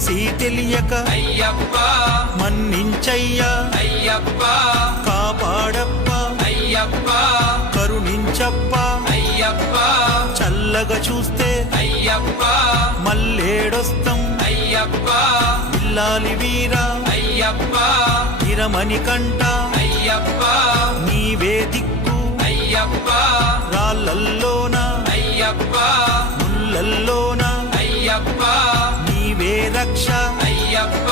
తెలిసి తెలియక అయ్యప్ప మన్నించయ్యా అయ్యప్ప కాపాడప్ప అయ్యప్ప కరుణించప్ప అయ్యప్ప చల్లగా చూస్తే అయ్యప్ప మల్లేడొస్తం అయ్యప్ప పిల్లాలి వీరా అయ్యప్ప ఇరమణి కంట అయ్యప్ప నీవే దిక్కు అయ్యప్ప రాళ్ళల్లోన అయ్యప్ప ముళ్ళల్లోన అయ్యప్ప నీవే రక్ష అయ్యప్ప